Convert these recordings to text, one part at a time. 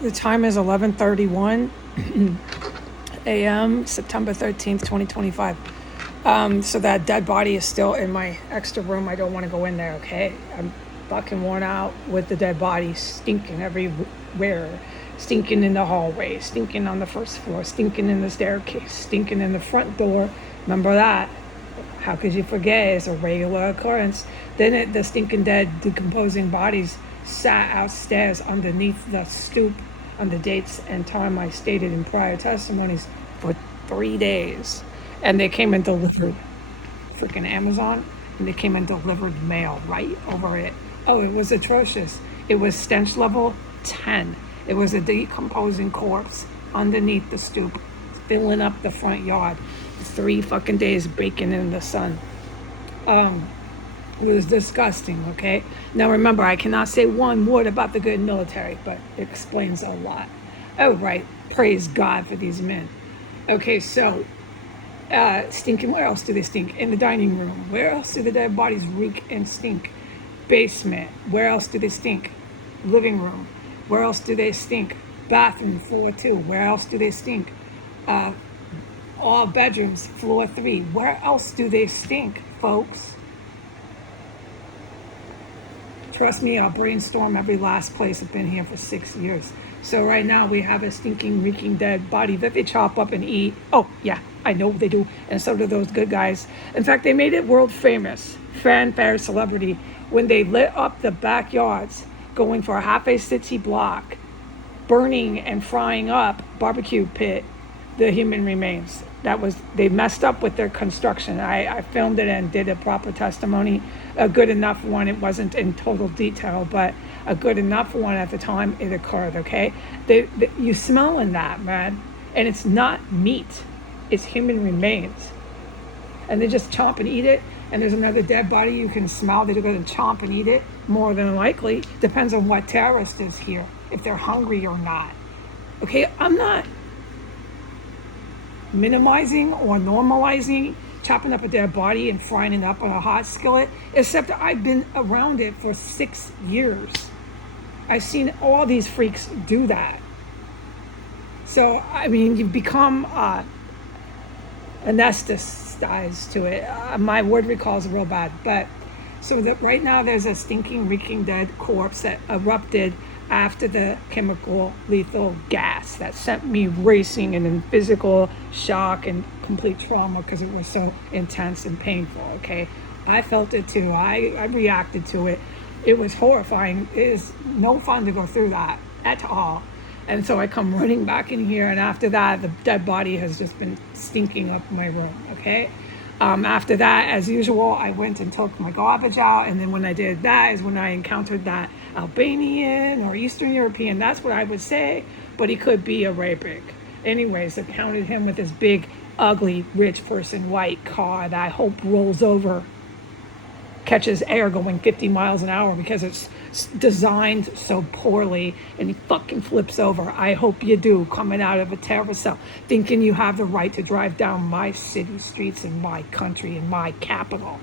The time is 11:31 a.m. September 13th, 2025. So that dead body is still in my extra room. I don't want to go in there, okay? I'm fucking worn out with the dead body stinking everywhere. Stinking in the hallway, stinking on the first floor, stinking in the staircase, stinking in the front door. Remember that? How could you forget? It's a regular occurrence. Then the stinking dead decomposing bodies sat outstairs underneath the stoop on the dates and time I stated in prior testimonies for 3 days. And they came and delivered freaking Amazon, and they came and delivered mail right over it. Oh, it was atrocious. It was stench level 10. It was a decomposing corpse underneath the stoop, filling up the front yard. 3 fucking days baking in the sun. It was disgusting, okay? Now remember, I cannot say one word about the good military, but it explains a lot. Oh, right. Praise God for these men. Okay, so stinking, where else do they stink? In the dining room. Where else do the dead bodies reek and stink? Basement. Where else do they stink? Living room. Where else do they stink? Bathroom, floor 2. Where else do they stink? All bedrooms, floor 3. Where else do they stink, folks? Trust me, I'll brainstorm every last place. I've been here for 6 years. So right now we have a stinking, reeking dead body that they chop up and eat. Oh, yeah, I know they do. And so do those good guys. In fact, they made it world famous, fanfare celebrity, when they lit up the backyards, going for a half a city block, burning and frying up barbecue pit the human remains. They messed up with their construction. I filmed it and did a proper testimony, a good enough one. It wasn't in total detail, but a good enough one at the time it occurred, okay? You smelling that, man. And it's not meat, it's human remains. And they just chomp and eat it, and there's another dead body you can smell. They're going to chomp and eat it, more than likely. Depends on what terrorist is here, if they're hungry or not. Okay, I'm not minimizing or normalizing chopping up a dead body and frying it up on a hot skillet, except I've been around it for 6 years. I've seen all these freaks do that. So, I mean, you become anesthetized to it. My word recall is real bad. But so that right now there's a stinking, reeking dead corpse that erupted after the chemical lethal gas that sent me racing and in physical shock and complete trauma because it was so intense and painful, okay? I felt it too. I reacted to it. It was horrifying. It is no fun to go through that at all. And so I come running back in here, and after that, the dead body has just been stinking up my room, okay? After that, as usual, I went and took my garbage out, and then when I did that is when I encountered that Albanian or Eastern European. That's what I would say, but he could be Arabic. Anyways, I counted him with this big, ugly, rich person white car that I hope rolls over, catches air going 50 miles an hour because it's designed so poorly, and he fucking flips over. I hope you do, coming out of a terror cell, thinking you have the right to drive down my city streets in my country, in my capital,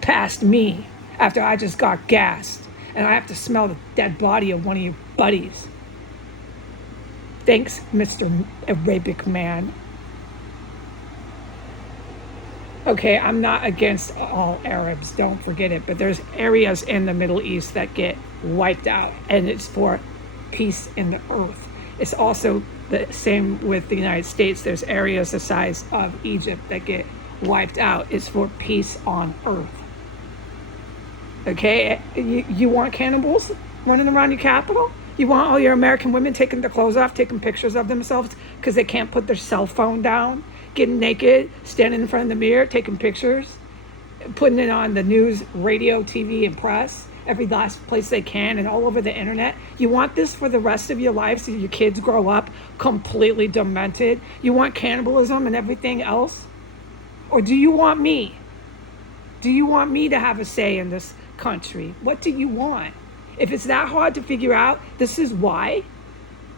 past me, after I just got gassed, and I have to smell the dead body of one of your buddies. Thanks, Mr. Arabic man. Okay, I'm not against all Arabs, don't forget it, but there's areas in the Middle East that get wiped out, and it's for peace in the earth. It's also the same with the United States. There's areas the size of Egypt that get wiped out. It's for peace on earth. Okay, you want cannibals running around your capital? You want all your American women taking their clothes off, taking pictures of themselves because they can't put their cell phone down? Getting naked, standing in front of the mirror, taking pictures, putting it on the news, radio, TV, and press, every last place they can, and all over the internet. You want this for the rest of your life so your kids grow up completely demented? You want cannibalism and everything else? Or do you want me? Do you want me to have a say in this country? What do you want? If it's that hard to figure out, this is why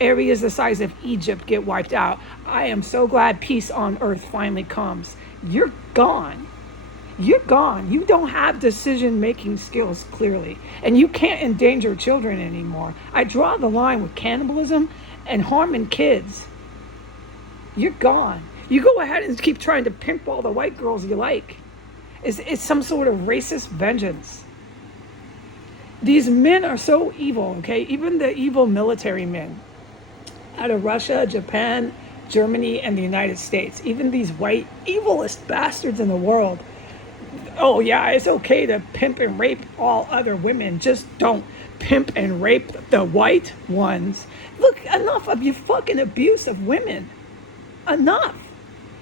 areas the size of Egypt get wiped out. I am so glad peace on earth finally comes. You're gone. you're gone. You don't have decision-making skills, clearly. And you can't endanger children anymore. I draw the line with cannibalism and harming kids. You're gone. You go ahead and keep trying to pimp all the white girls you like. It's some sort of racist vengeance. These men are so evil, okay? Even the evil military men out of Russia, Japan, Germany, and the United States, even these white, evilest bastards in the world. Oh yeah, it's okay to pimp and rape all other women. Just don't pimp and rape the white ones. Look, enough of your fucking abuse of women. Enough.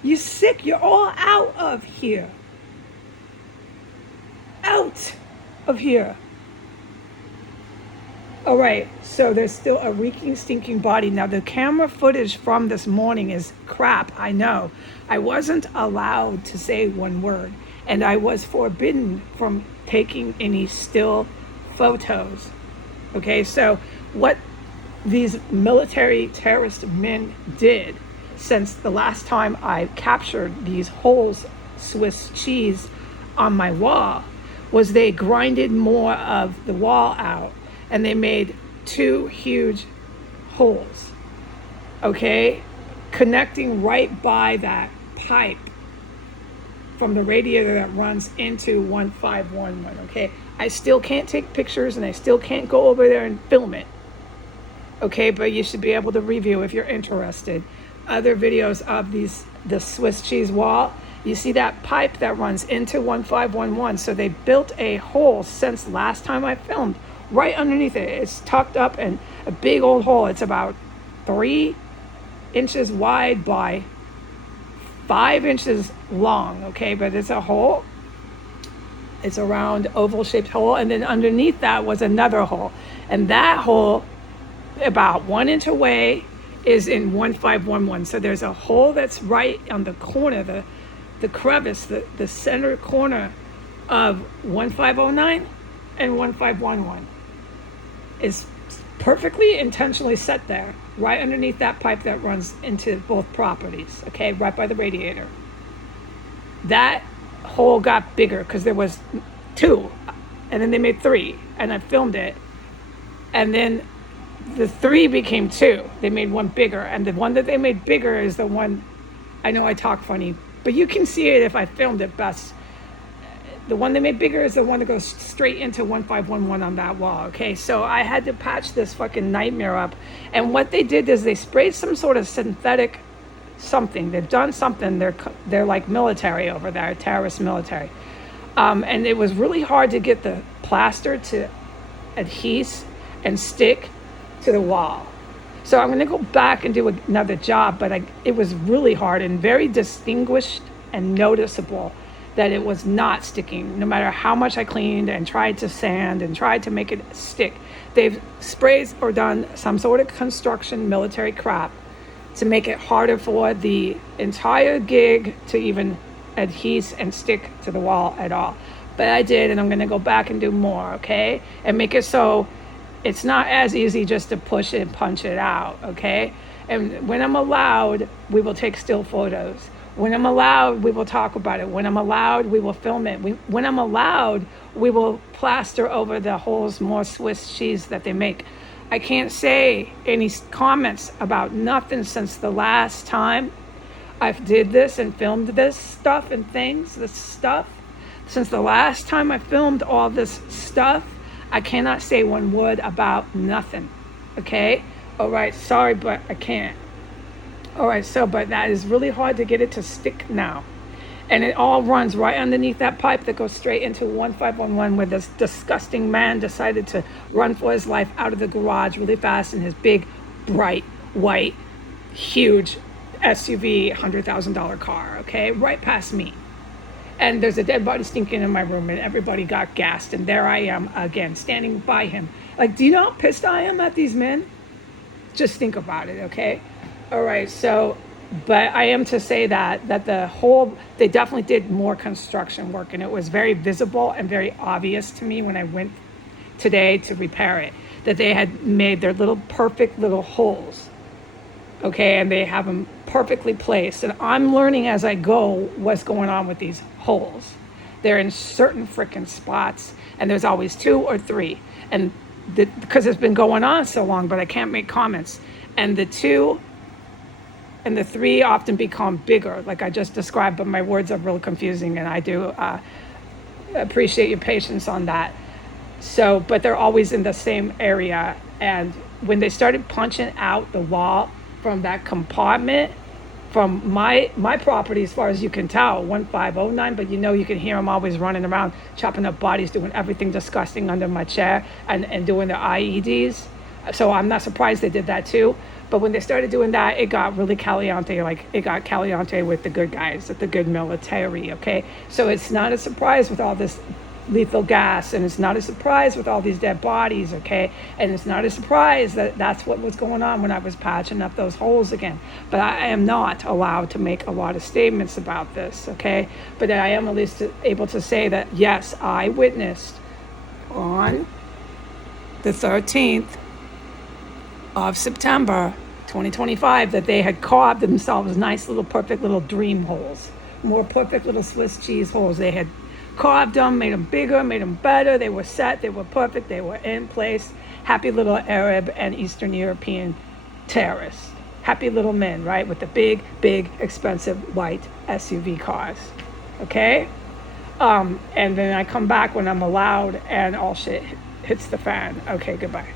You're sick. You're all out of here. Out of here. All right, so there's still a reeking, stinking body. Now, the camera footage from this morning is crap, I know. I wasn't allowed to say one word, and I was forbidden from taking any still photos. Okay, so what these military terrorist men did since the last time I captured these whole Swiss cheese on my wall was they grinded more of the wall out, and they made 2 huge holes, okay, connecting right by that pipe from the radiator that runs into 1511, okay? I still can't take pictures and I still can't go over there and film it, okay? But you should be able to review if you're interested. Other videos of the Swiss cheese wall, you see that pipe that runs into 1511, so they built a hole since last time I filmed right underneath it. It's tucked up and a big old hole. It's about 3 inches wide by 5 inches long, okay? But it's a hole. It's a round oval shaped hole, and then underneath that was another hole. And that hole, about 1 inch away, is in 1511. So there's a hole that's right on the corner, the crevice, the center corner of 1509 and 1511 is perfectly intentionally set there, right underneath that pipe that runs into both properties, okay, right by the radiator. That hole got bigger because there was 2, and then they made 3, and I filmed it, and then the 3 became 2. They made 1 bigger, and the one that they made bigger is the one, I know I talk funny, but you can see it if I filmed it best. The one they made bigger is the one that goes straight into 1511 on that wall, okay? So I had to patch this fucking nightmare up. And what they did is they sprayed some sort of synthetic something. They've done something. They're like military over there, terrorist military. And it was really hard to get the plaster to adhere and stick to the wall. So I'm going to go back and do another job, but it was really hard and very distinguished and noticeable that it was not sticking, no matter how much I cleaned and tried to sand and tried to make it stick. They've sprayed or done some sort of construction military crap to make it harder for the entire gig to even adhere and stick to the wall at all. But I did, and I'm going to go back and do more, okay? And make it so it's not as easy just to push it and punch it out, okay? And when I'm allowed, we will take still photos. When I'm allowed, we will talk about it. When I'm allowed, we will film it. When I'm allowed, we will plaster over the holes more Swiss cheese that they make. I can't say any comments about nothing since the last time I did this and filmed this stuff and things, this stuff. Since the last time I filmed all this stuff, I cannot say one word about nothing, okay? All right, sorry, but I can't. All right, so, but that is really hard to get it to stick now. And it all runs right underneath that pipe that goes straight into 1511, where this disgusting man decided to run for his life out of the garage really fast in his big, bright, white, huge SUV, $100,000 car, okay? Right past me. And there's a dead body stinking in my room, and everybody got gassed. And there I am again, standing by him. Like, do you know how pissed I am at these men? Just think about it, okay? All right, so, but I am to say that they definitely did more construction work, and it was very visible and very obvious to me when I went today to repair it, that they had made their little perfect little holes, okay, and they have them perfectly placed. And I'm learning as I go what's going on with these holes. They're in certain freaking spots, and there's always 2 or 3. And because it's been going on so long, but I can't make comments. And the 2 and the 3 often become bigger, like I just described, but my words are really confusing, and I do appreciate your patience on that. So, but they're always in the same area. And when they started punching out the wall from that compartment, from my property, as far as you can tell, 1509, but you can hear them always running around, chopping up bodies, doing everything disgusting under my chair, and doing their IEDs. So I'm not surprised they did that too. But when they started doing that, it got really caliente, like it got caliente with the good guys, with the good military, okay? So it's not a surprise with all this lethal gas, and it's not a surprise with all these dead bodies, okay? And it's not a surprise that that's what was going on when I was patching up those holes again. But I am not allowed to make a lot of statements about this, okay? But I am at least able to say that, yes, I witnessed on the 13th of September 2025 that they had carved themselves nice little perfect little dream holes, more perfect little Swiss cheese holes. They had carved them, made them bigger, made them better. They were set, they were perfect, they were in place. Happy little Arab and Eastern European terrorists. Happy little men, right, with the big, expensive white SUV cars, okay? And then I come back when I'm allowed and all shit hits the fan. Okay, goodbye.